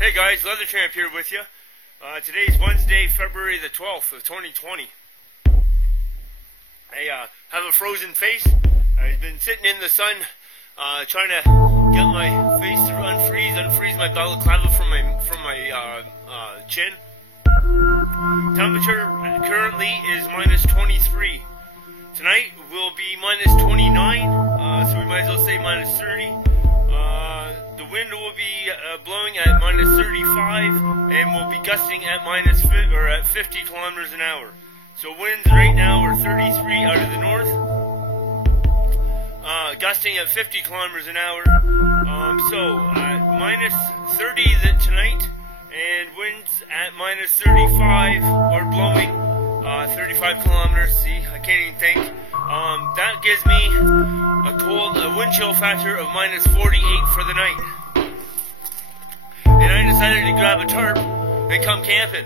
Hey guys, Leather Tramp here with you. Today's Wednesday, February the 12th of 2020. I have a frozen face. I've been sitting in the sun trying to get my face to unfreeze my balaclava from my chin. Temperature currently is minus 23. Tonight will be minus 29, so we might as well say minus 30. The wind will be blowing at minus 35 and will be gusting at at 50 kilometers an hour. So winds right now are 33 out of the north, gusting at 50 kilometers an hour. Minus 30 tonight, and winds at minus 35 are blowing 35 kilometers. See, I can't even think. That gives me a wind chill factor of minus 48 for the night. And I decided to grab a tarp and come camping.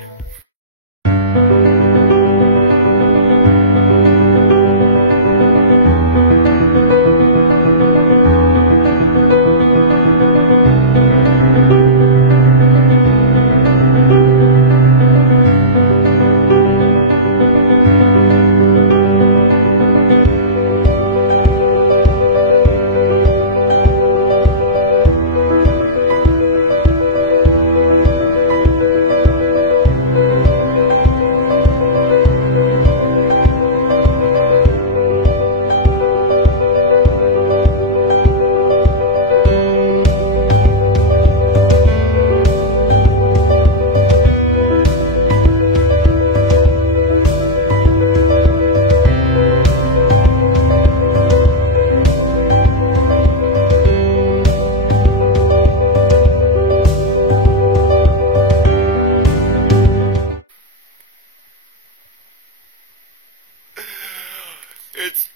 It's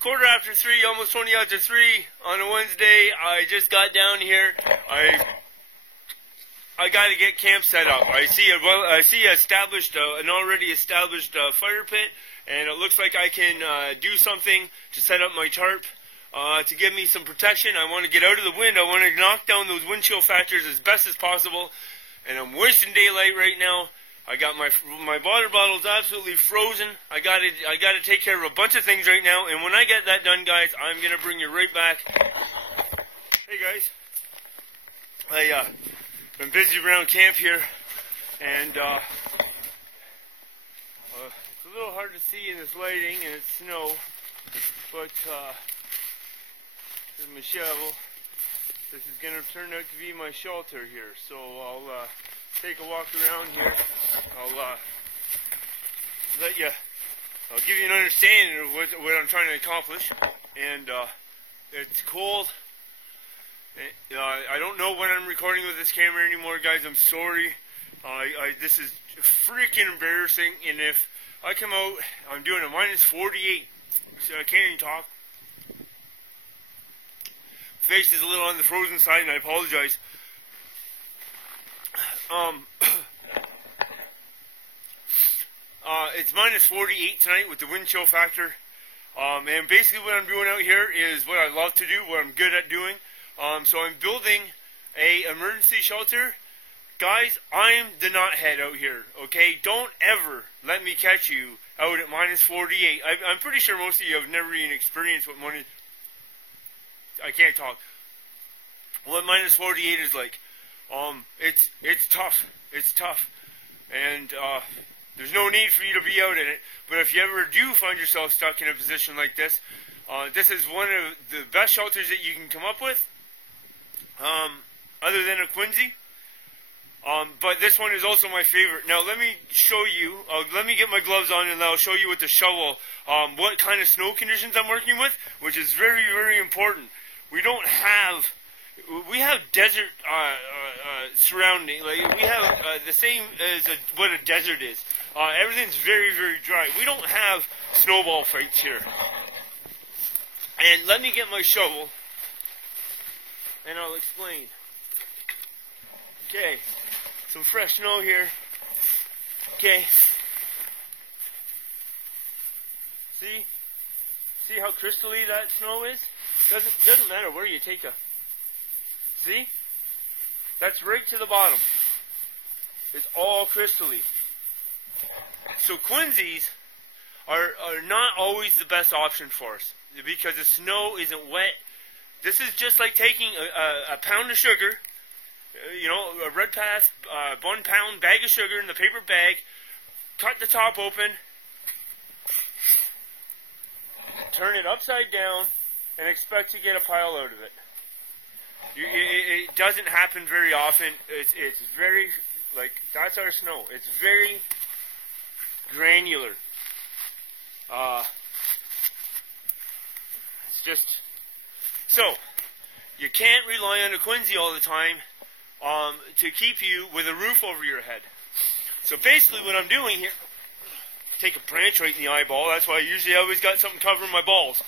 3:15, almost 20 after 3 on a Wednesday. I just got down here. I got to get camp set up. I see an already established fire pit, and it looks like I can do something to set up my tarp to give me some protection. I want to get out of the wind. I want to knock down those wind chill factors as best as possible, and I'm wasting daylight right now. I got my water bottle's absolutely frozen. I got to take care of a bunch of things right now, and when I get that done, guys, I'm gonna bring you right back. Hey guys, I been busy around camp here, and it's a little hard to see in this lighting, and it's snow. But this is my shovel. This is gonna turn out to be my shelter here. So I'll take a walk around here. I'll give you an understanding of what I'm trying to accomplish. And it's cold. I don't know when I'm recording with this camera anymore, guys. I'm sorry. This is freaking embarrassing. And if I come out, I'm doing a minus 48, so I can't even talk. Face is a little on the frozen side, and I apologize. It's minus 48 tonight with the wind chill factor. And basically what I'm doing out here is what I love to do, what I'm good at doing. So I'm building a emergency shelter. Guys, I'm the knothead out here, okay? Don't ever let me catch you out at minus 48. I'm pretty sure most of you have never even experienced what I can't talk. What minus 48 is like. It's tough. It's tough. And there's no need for you to be out in it. But if you ever do find yourself stuck in a position like this, this is one of the best shelters that you can come up with, other than a Quincy. But this one is also my favorite. Now let me show you, let me get my gloves on, and I'll show you with the shovel what kind of snow conditions I'm working with, which is very, very important. We have desert surrounding. Like we have the same as what a desert is. Everything's very, very dry. We don't have snowball fights here. And let me get my shovel, and I'll explain. Okay, some fresh snow here. Okay. See how crystally that snow is? Doesn't matter where you take a. See? That's right to the bottom. It's all crystally. So Quinzys are not always the best option for us because the snow isn't wet. This is just like taking a pound of sugar, you know, a Red Path 1 pound bag of sugar in the paper bag, cut the top open, turn it upside down, and expect to get a pile out of it. It doesn't happen very often. It's very, like, that's our snow. It's very granular. It's just, so, you can't rely on a Quinzy all the time to keep you with a roof over your head. So basically what I'm doing here, take a branch right in the eyeball. That's why I usually always got something covering my balls.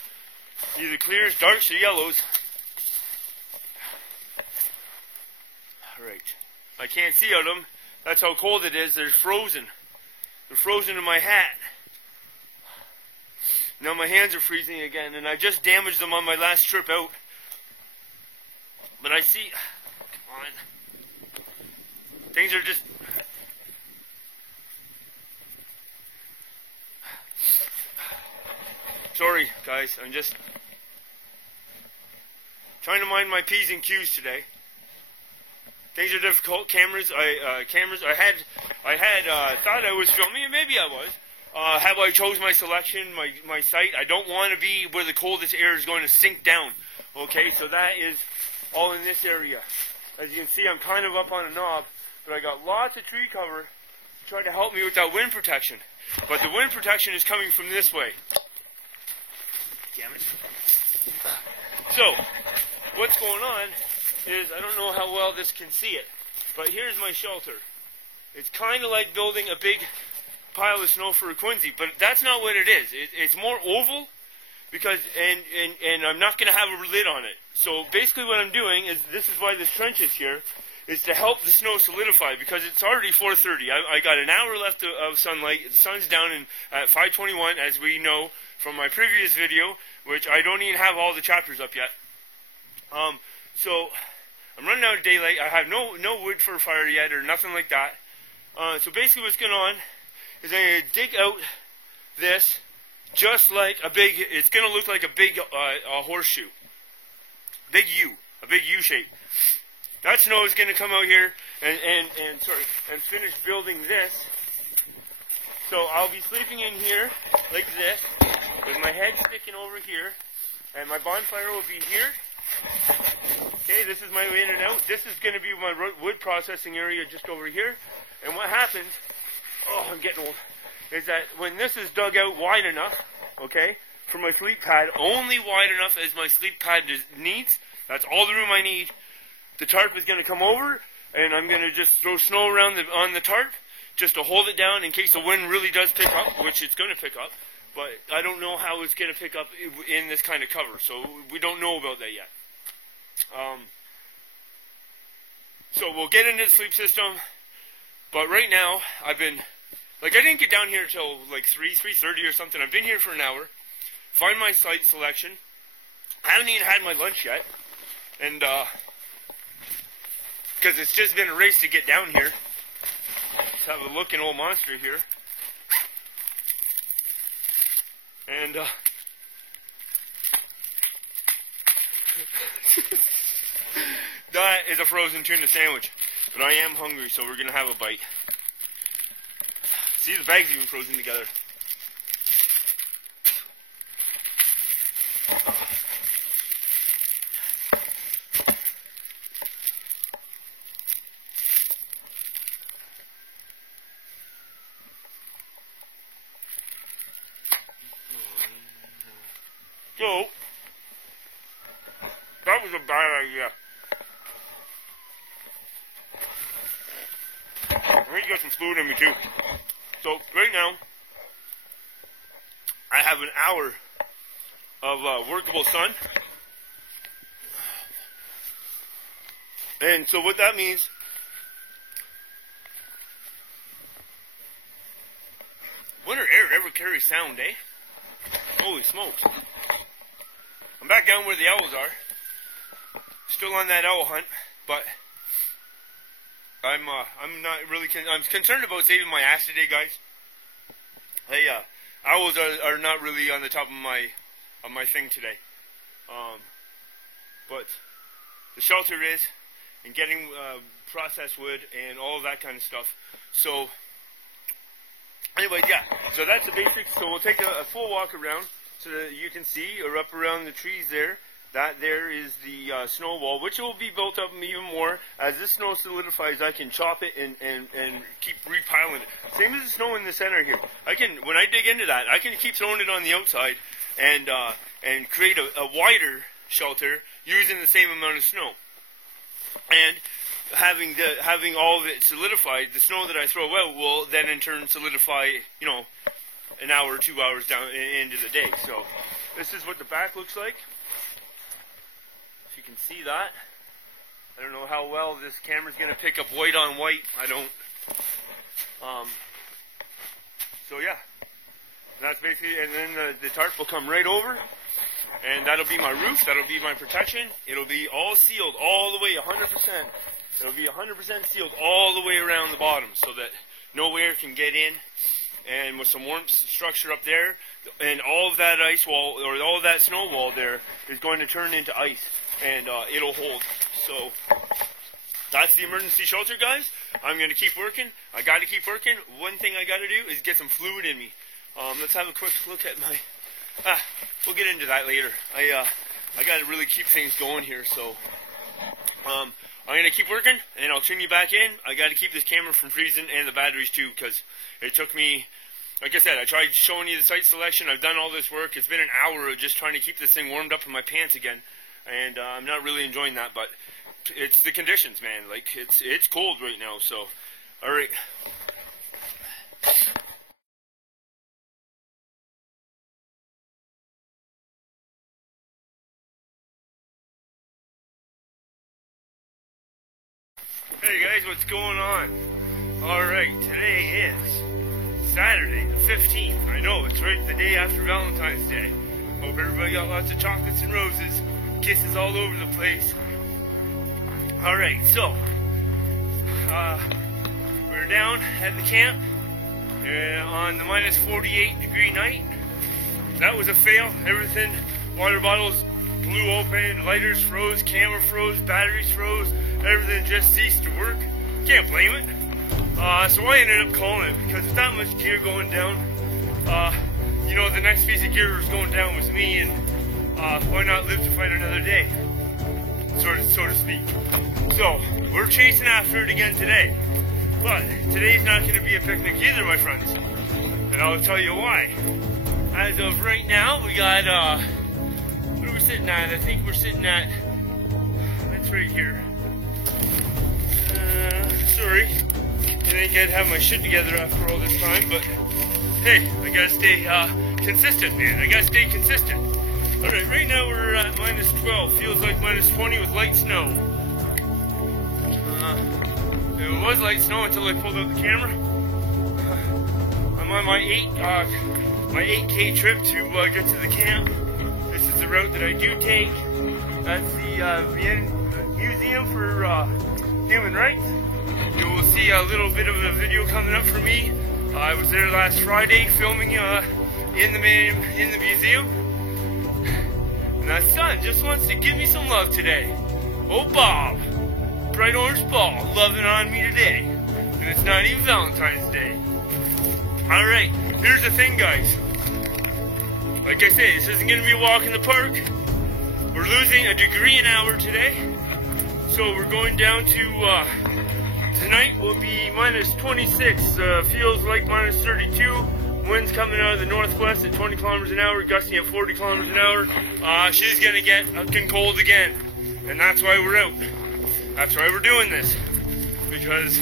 Either clears, darks, or yellows. Alright. I can't see out of them. That's how cold it is. They're frozen. They're frozen in my hat. Now my hands are freezing again, and I just damaged them on my last trip out. But I see... Come on. Things are just... Sorry, guys. I'm just trying to mind my P's and Q's today. Things are difficult. Cameras. I thought I was filming, and maybe I was. Have I chose my selection, my site? I don't want to be where the coldest air is going to sink down. Okay, so that is all in this area. As you can see, I'm kind of up on a knob, but I got lots of tree cover to try to help me with that wind protection. But the wind protection is coming from this way. Damn it. So, what's going on is, I don't know how well this can see it, but here's my shelter. It's kind of like building a big pile of snow for a Quinzy, but that's not what it is. It's more oval, because, and I'm not going to have a lid on it. So basically what I'm doing is, this is why this trench is here, is to help the snow solidify, because it's already 4:30. I got an hour left of sunlight. The sun's down at 5:21, as we know from my previous video, which I don't even have all the chapters up yet. So I'm running out of daylight. I have no wood for a fire yet, or nothing like that. So basically what's going on is I'm going to dig out this just like a big, it's going to look like a big horseshoe. Big U, a big U shape. That snow is going to come out here and finish building this. So I'll be sleeping in here like this, with my head sticking over here, and my bonfire will be here. Okay, this is my in and out. This is going to be my wood processing area just over here. And what happens, oh, I'm getting old, is that when this is dug out wide enough, okay, for my sleep pad, only wide enough as my sleep pad needs, that's all the room I need, the tarp is going to come over, and I'm going to just throw snow around on the tarp, just to hold it down in case the wind really does pick up, which it's going to pick up. But I don't know how it's going to pick up in this kind of cover, so we don't know about that yet. So we'll get into the sleep system, but right now, I've been, like, I didn't get down here till like 3:30 or something. I've been here for an hour, find my site selection. I haven't even had my lunch yet, and, because it's just been a race to get down here. Let's have a look at Old Monster here. And, that is a frozen tuna sandwich. But I am hungry, so we're going to have a bite. See, the bag's even frozen together. So, that was a bad idea. I need to get some food in me too. So, right now, I have an hour of workable sun. And so what that means, winter air never carries sound, eh? Holy smokes. I'm back down where the owls are. Still on that owl hunt, but I'm not really I'm concerned about saving my ass today, guys. Hey, owls are not really on the top of my thing today. But the shelter is, and getting processed wood and all of that kind of stuff. So anyway, yeah. So that's the basics. So we'll take a full walk around so that you can see, or up around the trees there. That there is the snow wall, which will be built up even more. As this snow solidifies, I can chop it and keep repiling it. Same as the snow in the center here. When I dig into that, I can keep throwing it on the outside and create a wider shelter using the same amount of snow. And having all of it solidified, the snow that I throw out will then in turn solidify, you know, an hour or 2 hours down into the day. So this is what the back looks like. If you can see that. I don't know how well this camera's going to pick up white on white. I don't. So yeah, that's basically, and then the tarp will come right over, and that'll be my roof, that'll be my protection. It'll be all sealed all the way 100%. It'll be 100% sealed all the way around the bottom so that no air can get in, and with some warmth structure up there, and all of that ice wall, or all of that snow wall there, is going to turn into ice, and it'll hold. So that's the emergency shelter, guys. I'm going to keep working. I got to keep working. One thing I got to do is get some fluid in me. Let's have a quick look at my... we'll get into that later. I got to really keep things going here, so... I'm going to keep working, and I'll tune you back in. I got to keep this camera from freezing, and the batteries too, because it took me... Like I said, I tried showing you the site selection. I've done all this work. It's been an hour of just trying to keep this thing warmed up in my pants again, and I'm not really enjoying that, but... It's the conditions, man. Like, it's cold right now, so... Alright. Hey guys, what's going on? Alright, today is Saturday, the 15th. I know, it's right the day after Valentine's Day. Hope everybody got lots of chocolates and roses. Kisses all over the place. Alright, so, we're down at the camp on the minus 48 degree night. That was a fail. Everything, water bottles blew open, lighters froze, camera froze, batteries froze, everything just ceased to work. Can't blame it. So I ended up calling it, because with that much gear going down, you know, the next piece of gear that was going down was me, and why not live to fight another day, so to speak. So, we're chasing after it again today. But today's not going to be a picnic either, my friends. And I'll tell you why. As of right now, we got, what are we sitting at? I think we're sitting at, that's right here. Sorry. I think I'd have my shit together after all this time, but hey, I gotta stay, consistent, man. I gotta stay consistent. Alright, right now we're at minus 12. Feels like minus 20 with light snow. It was light snow until I pulled out the camera. I'm on my 8K trip to get to the camp. This is the route that I do take. That's the Museum for Human Rights. You will see a little bit of a video coming up for me. I was there last Friday filming in the museum. And that son just wants to give me some love today. Oh, Bob. Bright orange ball loving on me today, and it's not even Valentine's Day. Alright, here's the thing, guys. Like I say, this isn't going to be a walk in the park. We're losing a degree an hour today, so we're going down to, tonight will be minus 26, feels like minus 32, winds coming out of the northwest at 20 kilometers an hour, gusting at 40 kilometers an hour. She's going to get fucking cold again, and that's why we're out. That's why we're doing this, because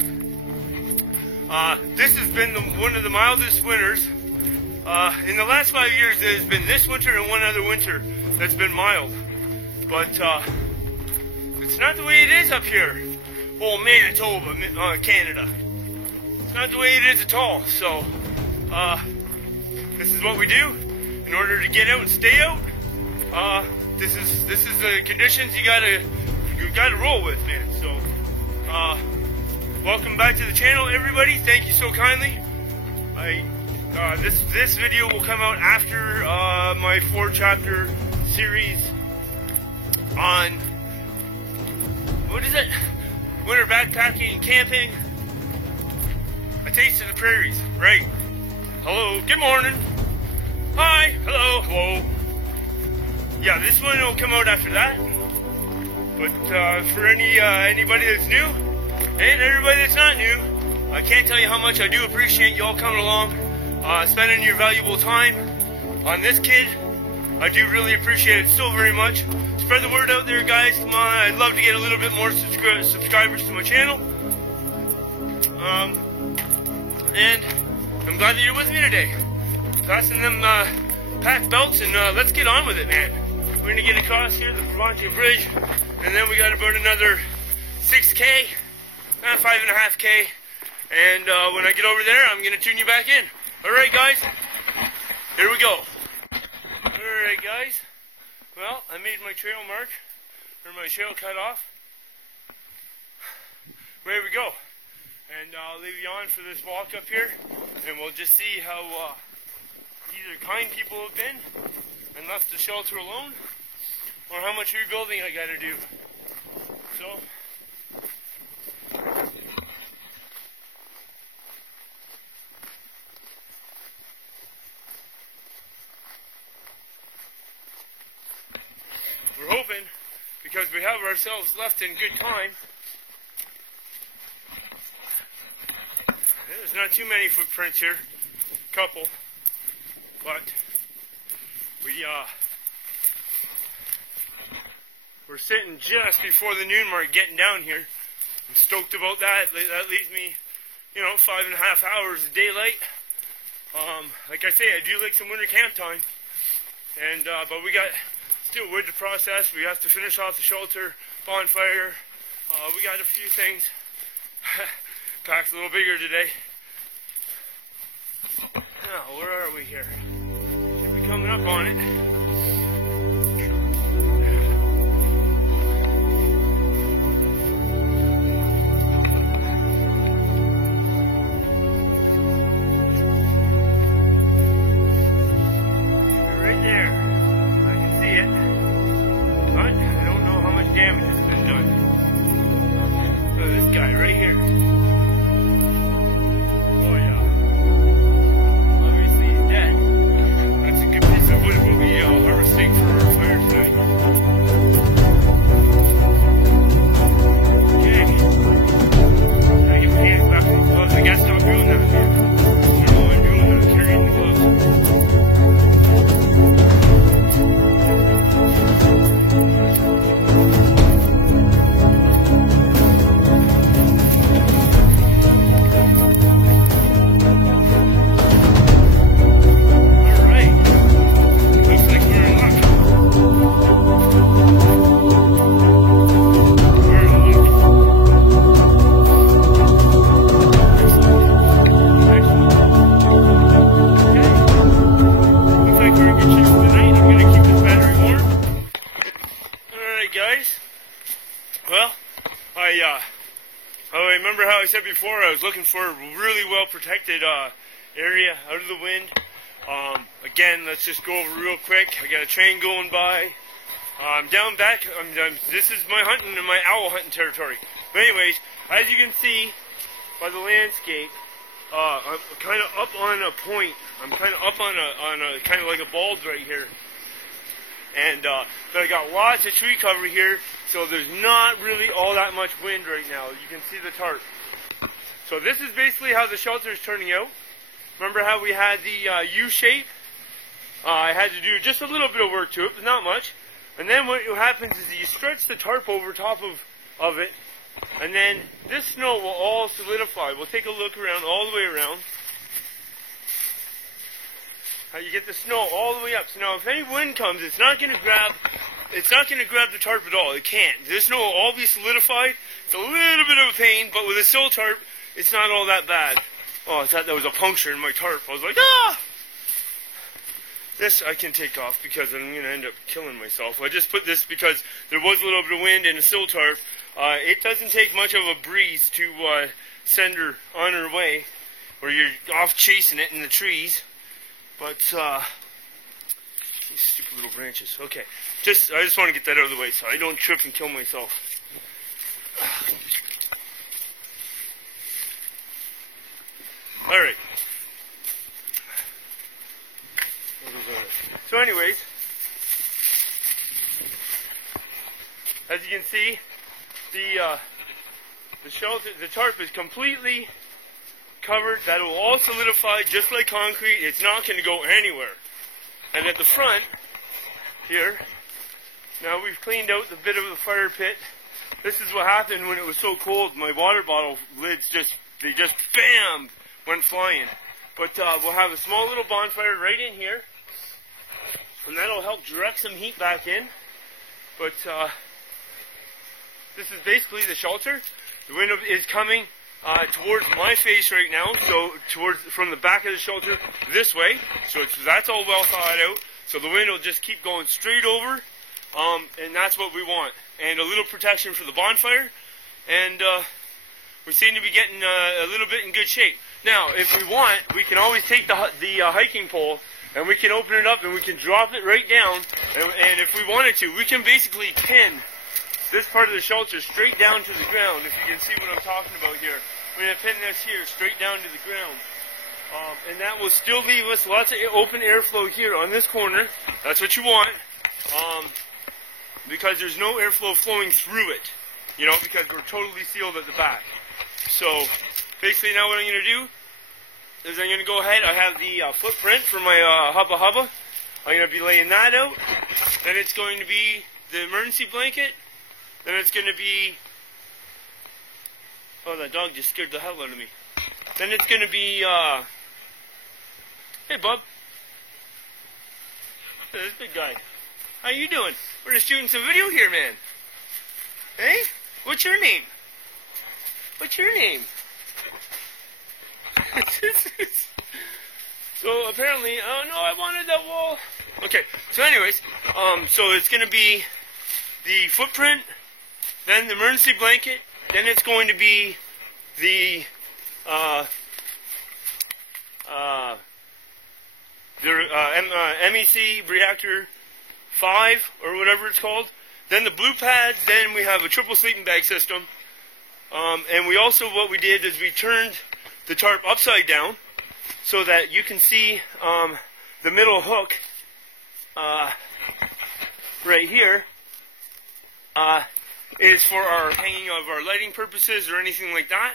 this has been one of the mildest winters. In the last 5 years, there's been this winter and one other winter that's been mild. But it's not the way it is up here. Oh, Manitoba, Canada. It's not the way it is at all. So, this is what we do in order to get out and stay out. This is the conditions you gotta roll with, man. So, Welcome back to the channel, everybody. Thank you so kindly. This video will come out after my 4-chapter series on, what is it? Winter backpacking and camping. A Taste of the Prairies, right? Hello, good morning. Hi, hello, hello. Yeah, this one will come out after that. But for anybody that's new, and everybody that's not new, I can't tell you how much I do appreciate y'all coming along, spending your valuable time on this kid. I do really appreciate it so very much. Spread the word out there, guys. Come on, I'd love to get a little bit more subscribers to my channel. And I'm glad that you're with me today. Fasten them pack belts and let's get on with it, man. We're gonna get across here, the Bravante Bridge, and then we got about another 6K, 5.5K, and when I get over there, I'm gonna tune you back in. All right, guys, here we go. All right, guys. Well, I made my trail mark, or my trail cut off. There we go. And I'll leave you on for this walk up here, and we'll just see how either kind people have been and left the shelter alone, or how much rebuilding I gotta do. So, we're hoping, because we have ourselves left in good time. There's not too many footprints here, couple, but we're sitting just before the noon mark getting down here. I'm stoked about that. That leaves me, 5.5 hours of daylight. Like I say, I do like some winter camp time, and but we got still wood to process. We have to finish off the shelter, bonfire. We got a few things. Pack's a little bigger today. Now, where are we here? Should be coming up on it. Right there. I can see it. But I don't know how much damage has been done. So this guy right here. I remember how I said before, I was looking for a really well protected area out of the wind. Again, let's just go over real quick. I got a train going by. Down back, this is my hunting and my owl hunting territory. But anyways, as you can see by the landscape, I'm kind of up on a point. I'm kind of up on a kind of like a bulge right here. And but I got lots of tree cover here, so there's not really all that much wind right now. You can see the tarp. So this is basically how the shelter is turning out. Remember how we had the U-shape? I had to do just a little bit of work to it, but not much. And then what happens is you stretch the tarp over top of it, and then this snow will all solidify. We'll take a look around, all the way around. How you get the snow all the way up. So now if any wind comes, it's not going to grab the tarp at all. It can't. This snow will all be solidified. It's a little bit of a pain, but with a sill tarp, it's not all that bad. Oh, I thought there was a puncture in my tarp. I was like, ah! This I can take off because I'm going to end up killing myself. I just put this because there was a little bit of wind in a sill tarp. It doesn't take much of a breeze to send her on her way, or you're off chasing it in the trees. But these stupid little branches. Okay, I just want to get that out of the way so I don't trip and kill myself. All right. So, anyways, as you can see, the shelter, the tarp is completely covered. That will all solidify just like concrete. It's not going to go anywhere. And at the front here, now we've cleaned out the bit of the fire pit. This is what happened when it was so cold. My water bottle lids they just bam went flying. But we'll have a small little bonfire right in here, and that'll help direct some heat back in. But this is basically the shelter. The wind is coming towards my face right now, so from the back of the shelter this way. So that's all well thought out. So the wind will just keep going straight over, and that's what we want. And a little protection for the bonfire, and we seem to be getting a little bit in good shape. Now, if we want, we can always take the hiking pole, and we can open it up and we can drop it right down, and if we wanted to, we can basically pin this part of the shelter straight down to the ground. If you can see what I'm talking about here, we're going to pin this here straight down to the ground, and that will still leave us lots of open airflow here on this corner. That's what you want, because there's no airflow flowing through it, you know, because we're totally sealed at the back. So basically now what I'm going to do is I'm going to go ahead. I have the footprint for my Hubba Hubba. I'm going to be laying that out. Then it's going to be the emergency blanket. Then it's going to be... Oh, that dog just scared the hell out of me. Then it's going to be... Hey, bub. Hey, this big guy. How you doing? We're just shooting some video here, man. Hey? What's your name? What's your name? So apparently, oh no, I wanted that wall. Okay, so anyways, so it's going to be the footprint, then the emergency blanket, then it's going to be the MEC Reactor 5 or whatever it's called. Then the blue pads. Then we have a triple sleeping bag system. And we also, what we did is we turned the tarp upside down so that you can see the middle hook right here is for our hanging of our lighting purposes or anything like that.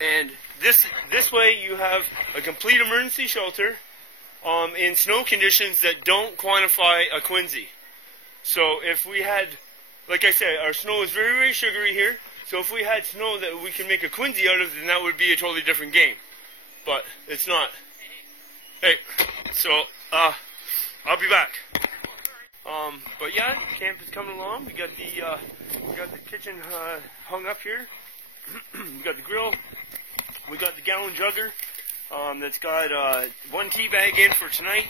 And this way you have a complete emergency shelter in snow conditions that don't quantify a Quincy. So if we had, like I said, our snow is very, very sugary here. So if we had snow that we can make a Quincy out of, then that would be a totally different game. But it's not. Hey, so I'll be back. But yeah, camp is coming along. We got the kitchen hung up here. We got the grill. We got the gallon jugger that's got one tea bag in for tonight,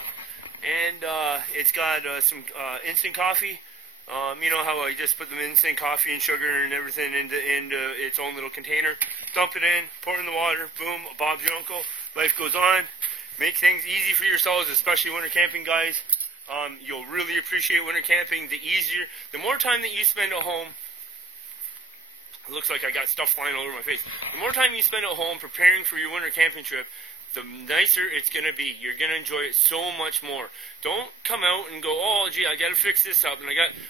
and it's got some instant coffee. You know how I just put the instant coffee and sugar and everything into its own little container. Dump it in, pour it in the water, boom, Bob's your uncle. Life goes on. Make things easy for yourselves, especially winter camping guys. You'll really appreciate winter camping. The more time that you spend at home, it looks like I got stuff flying all over my face. The more time you spend at home preparing for your winter camping trip, the nicer it's going to be. You're going to enjoy it so much more. Don't come out and go, oh, gee, I got to fix this up. And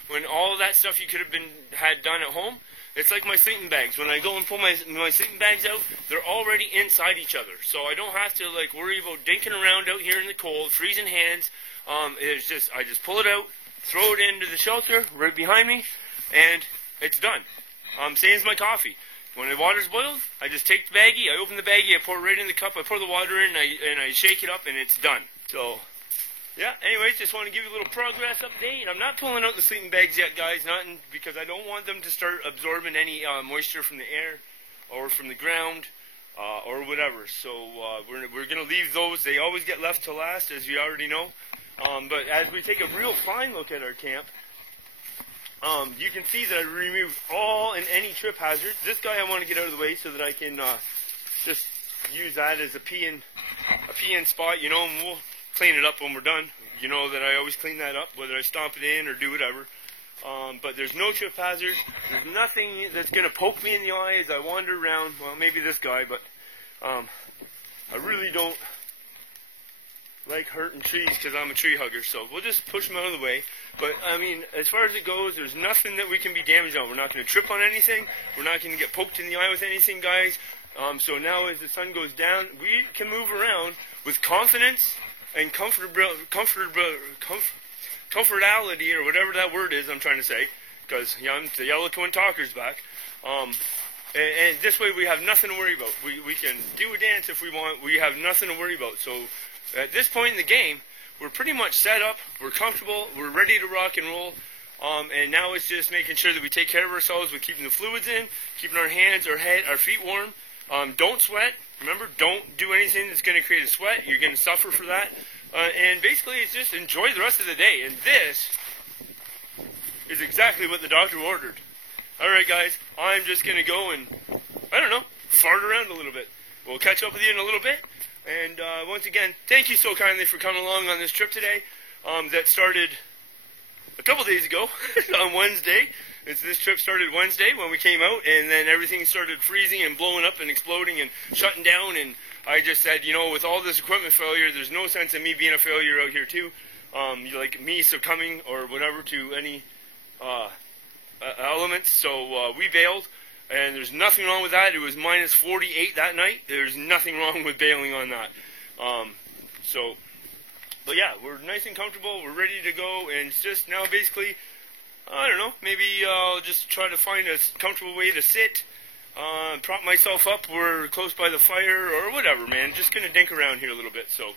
when all of that stuff you could have had done at home, it's like my sleeping bags. When I go and pull my sleeping bags out, they're already inside each other. So I don't have to like worry about dinking around out here in the cold, freezing hands. It's just, I just pull it out, throw it into the shelter right behind me, and it's done. Same as my coffee. When the water's boiled, I just take the baggie, I open the baggie, I pour it right in the cup, I pour the water in, and I shake it up, and it's done. So, yeah, anyways, just want to give you a little progress update. I'm not pulling out the sleeping bags yet, guys, because I don't want them to start absorbing any moisture from the air or from the ground or whatever. So we're going to leave those. They always get left to last, as you already know. But as we take a real fine look at our camp, you can see that I removed all and any trip hazards. This guy I want to get out of the way so that I can just use that as a pee-in spot, you know, and we'll clean it up when we're done. You know that I always clean that up, whether I stomp it in or do whatever. But there's no trip hazard. There's nothing that's going to poke me in the eye as I wander around. Well, maybe this guy, but I really don't like hurting trees because I'm a tree hugger. So we'll just push them out of the way. But, I mean, as far as it goes, there's nothing that we can be damaged on. We're not going to trip on anything. We're not going to get poked in the eye with anything, guys. So now as the sun goes down, we can move around with confidence and comfortality, or whatever that word is I'm trying to say, because the Yellow Twin Talker's back. And this way we have nothing to worry about. We can do a dance if we want. We have nothing to worry about. So at this point in the game, we're pretty much set up. We're comfortable. We're ready to rock and roll. And now it's just making sure that we take care of ourselves with keeping the fluids in, keeping our hands, our head, our feet warm. Don't sweat. Remember, don't do anything that's going to create a sweat. You're going to suffer for that. And basically, it's just enjoy the rest of the day. And this is exactly what the doctor ordered. Alright, guys, I'm just going to go and, I don't know, fart around a little bit. We'll catch up with you in a little bit. And once again, thank you so kindly for coming along on this trip today. That started a couple days ago on Wednesday. This trip started Wednesday when we came out, and then everything started freezing and blowing up and exploding and shutting down. And I just said, you know, with all this equipment failure, there's no sense in me being a failure out here too. Like me succumbing or whatever to any elements. So we bailed, and there's nothing wrong with that. It was minus 48 that night. There's nothing wrong with bailing on that. But yeah, we're nice and comfortable. We're ready to go, and it's just now basically, I don't know, maybe I'll just try to find a comfortable way to sit, prop myself up. We're close by the fire or whatever, man. Just going to dink around here a little bit. So,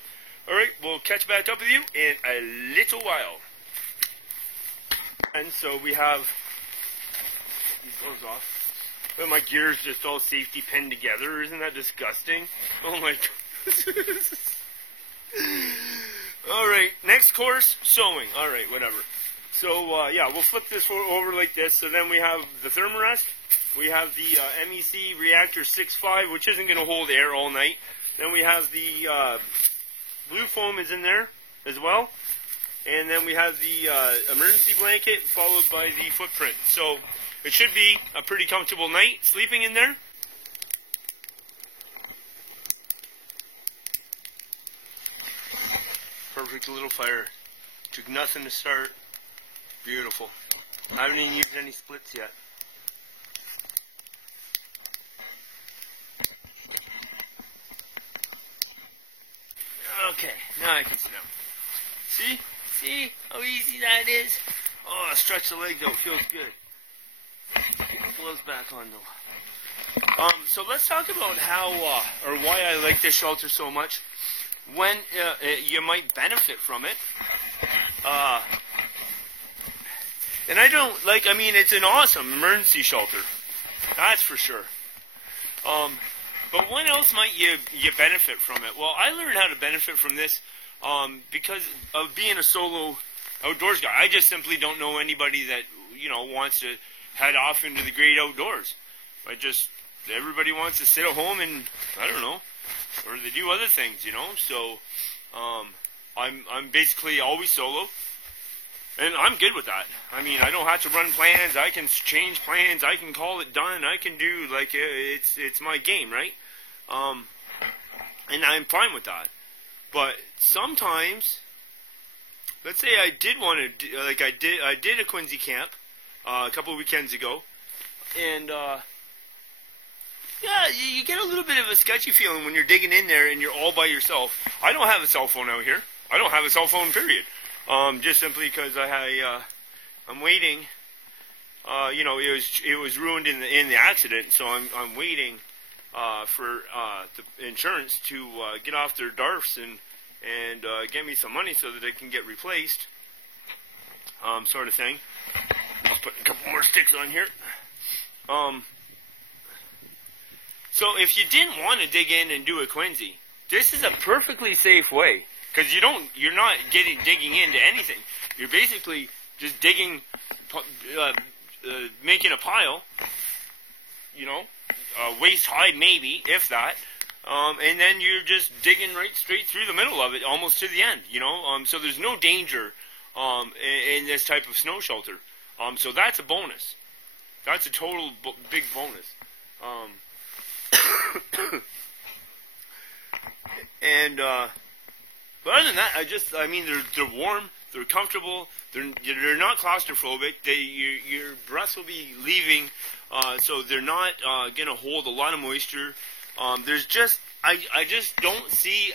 alright, we'll catch back up with you in a little while. And so we have these clothes off. But my gear's just all safety pinned together. Isn't that disgusting? Oh my goodness. Alright, next course, sewing. Alright, whatever. So, yeah, we'll flip this over like this. So then we have the Thermarest. We have the MEC Reactor 6.5, which isn't going to hold air all night. Then we have the blue foam is in there as well. And then we have the emergency blanket followed by the footprint. So it should be a pretty comfortable night sleeping in there. Perfect little fire. Took nothing to start. Beautiful. I haven't even used any splits yet. Okay, now I can sit down. See? See how easy that is? Oh, stretch the leg though, feels good. Gloves back on though. So let's talk about how, or why I like this shelter so much. When you might benefit from it. And I don't, like, I mean, it's an awesome emergency shelter. That's for sure. But when else might you benefit from it? Well, I learned how to benefit from this because of being a solo outdoors guy. I just simply don't know anybody that, you know, wants to head off into the great outdoors. Everybody wants to sit at home and, I don't know, or they do other things, you know. So, I'm basically always solo. And I'm good with that. I mean, I don't have to run plans. I can change plans. I can call it done. I can do, like, it's my game, right? And I'm fine with that. But sometimes, let's say I did want to, like I did a Quincy camp a couple of weekends ago. And, yeah, you get a little bit of a sketchy feeling when you're digging in there and you're all by yourself. I don't have a cell phone out here. I don't have a cell phone, period. Just simply because I'm waiting. You know, it was ruined in the accident, so I'm waiting for the insurance to get off their DARFs and get me some money so that it can get replaced, sort of thing. Just put a couple more sticks on here. So if you didn't want to dig in and do a Quincy, this is a perfectly safe way. Because you're not digging into anything. You're basically just making a pile, you know, waist high maybe, if that. And then you're just digging right straight through the middle of it, almost to the end, you know. So there's no danger in this type of snow shelter. So that's a bonus. That's a total big bonus. And but other than that, I mean, they're warm, they're comfortable, they're not claustrophobic. Your breath will be leaving, so they're not gonna hold a lot of moisture. There's just I just don't see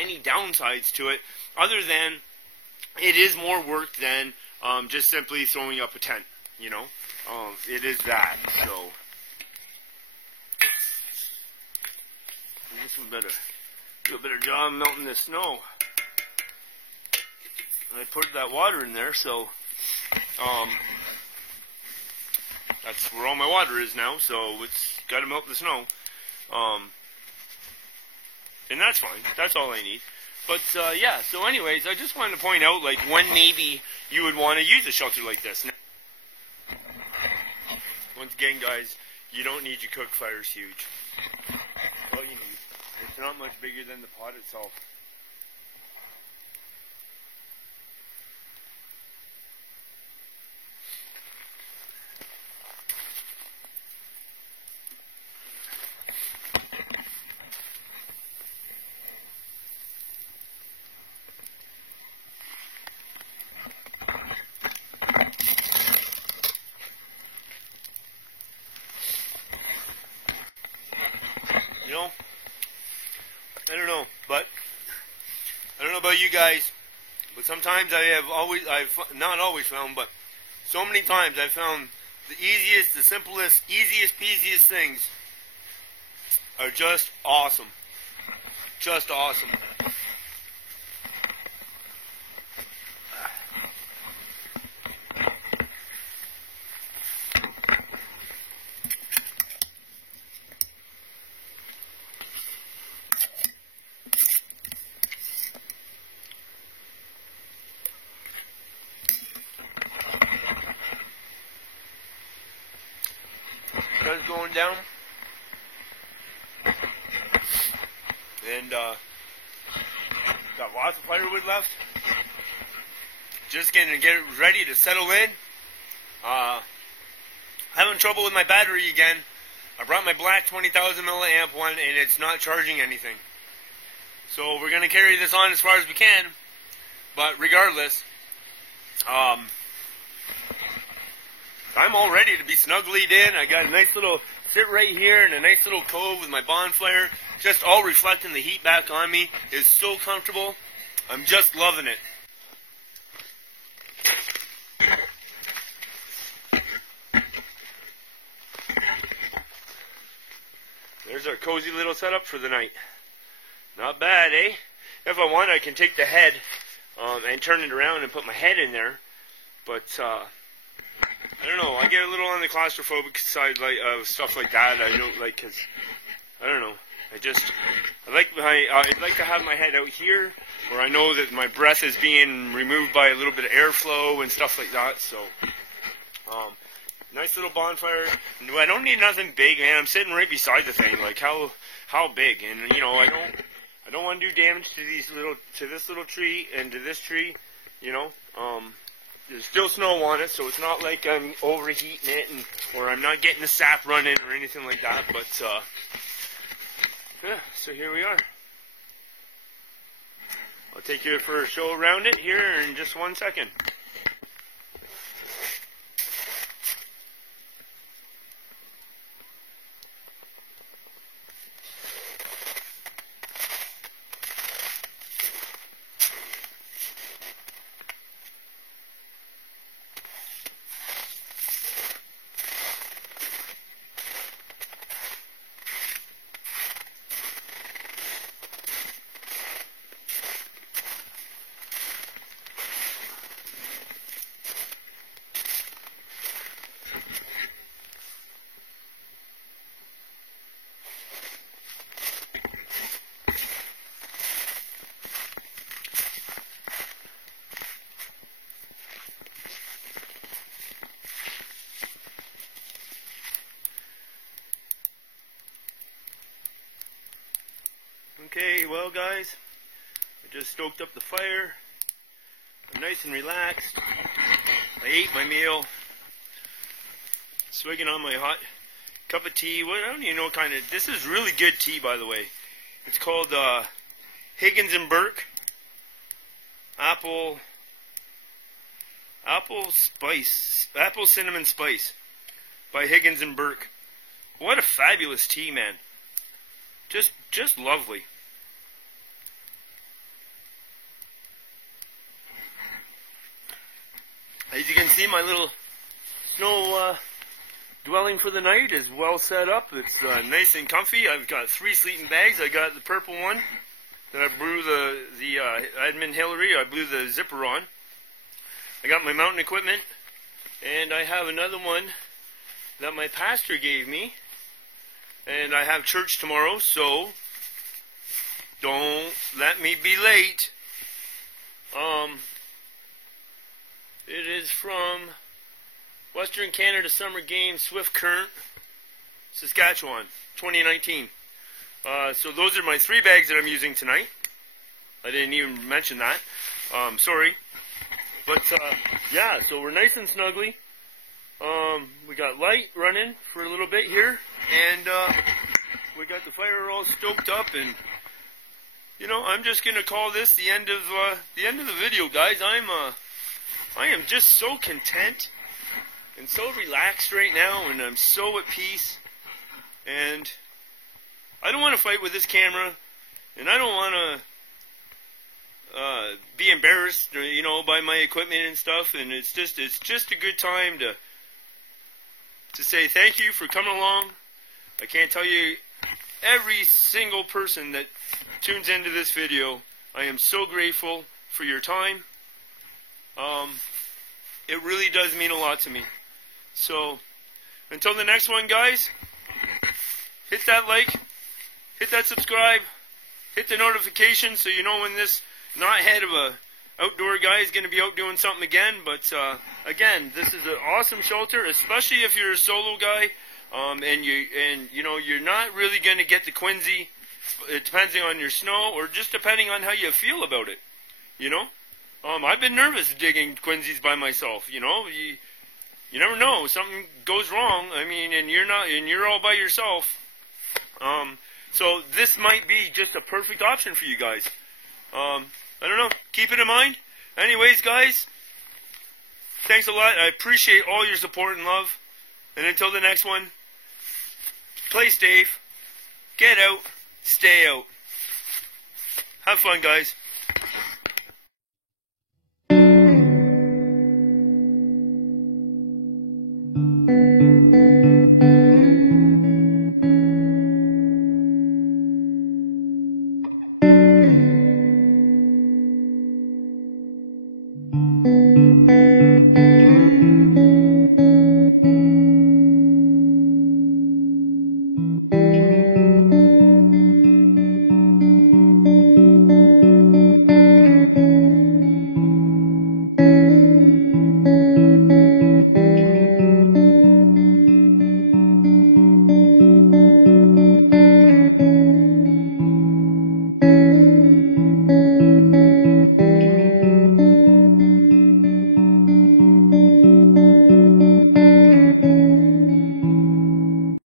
any downsides to it, other than it is more work than just simply throwing up a tent. You know, it is that. So I guess we better do a better job melting this snow. And I put that water in there, so that's where all my water is now. So it's got to melt the snow. And that's fine. That's all I need. But, yeah, so anyways, I just wanted to point out, like, when maybe you would want to use a shelter like this. Once again, guys, you don't need your cook fires huge. All you need. It's not much bigger than the pot itself. You know, I don't know, but I don't know about you guys, but sometimes I've not always found, but so many times I've found the easiest, the simplest, easiest, peasiest things are just awesome. Just awesome. Sun's going down, and got lots of firewood left. Just getting to get ready to settle in. Having trouble with my battery again. I brought my black 20,000 milliamp one, and it's not charging anything. So we're gonna carry this on as far as we can. But regardless, I'm all ready to be snuggled in. I got a nice little sit right here in a nice little cove with my bonfire, just all reflecting the heat back on me. It's so comfortable. I'm just loving it. There's our cozy little setup for the night. Not bad, eh? If I want, I can take the head and turn it around and put my head in there. But I don't know. I get a little on the claustrophobic side, like stuff like that. I don't like, cause I don't know. I'd like to have my head out here, where I know that my breath is being removed by a little bit of airflow and stuff like that. So, nice little bonfire. I don't need nothing big, man. I'm sitting right beside the thing. Like how big? And you know, I don't want to do damage to this little tree and to this tree. You know, there's still snow on it, so it's not like I'm overheating it or I'm not getting the sap running or anything like that. But yeah, so here we are. I'll take you for a show around it here in just 1 second. Okay, well guys, I just stoked up the fire. I'm nice and relaxed. I ate my meal. Swigging on my hot cup of tea. What, I don't even know what kind of... This is really good tea, by the way. It's called Higgins and Burke. Apple cinnamon spice by Higgins and Burke. What a fabulous tea, man. Just lovely. As you can see, my little snow dwelling for the night is well set up. It's nice and comfy. I've got 3 sleeping bags. I got the purple one that I blew the Edmund Hillary. I blew the zipper on. I got my mountain equipment, and I have another one that my pastor gave me. And I have church tomorrow, so don't let me be late. It is from Western Canada Summer Games, Swift Current, Saskatchewan, 2019. So those are my 3 bags that I'm using tonight. I didn't even mention that. Sorry. But, yeah, so we're nice and snuggly. We got light running for a little bit here. And we got the fire all stoked up. And, you know, I'm just going to call this the end of the video, guys. I am just so content and so relaxed right now, and I'm so at peace. And I don't want to fight with this camera, and I don't want to be embarrassed, you know, by my equipment and stuff. And it's just a good time to say thank you for coming along. I can't tell you every single person that tunes into this video. I am so grateful for your time. It really does mean a lot to me. So, until the next one, guys, hit that like, hit that subscribe, hit the notification so you know when this knothead of a outdoor guy is going to be out doing something again. But, again, this is an awesome shelter, especially if you're a solo guy, and you know, you're not really going to get the quinsy, depending on your snow, or just depending on how you feel about it, you know. I've been nervous digging quinsies by myself, you know. You never know, something goes wrong. I mean, and you're all by yourself. So this might be just a perfect option for you guys. I don't know. Keep it in mind. Anyways, guys, thanks a lot. I appreciate all your support and love. And until the next one, play safe, get out, stay out. Have fun, guys.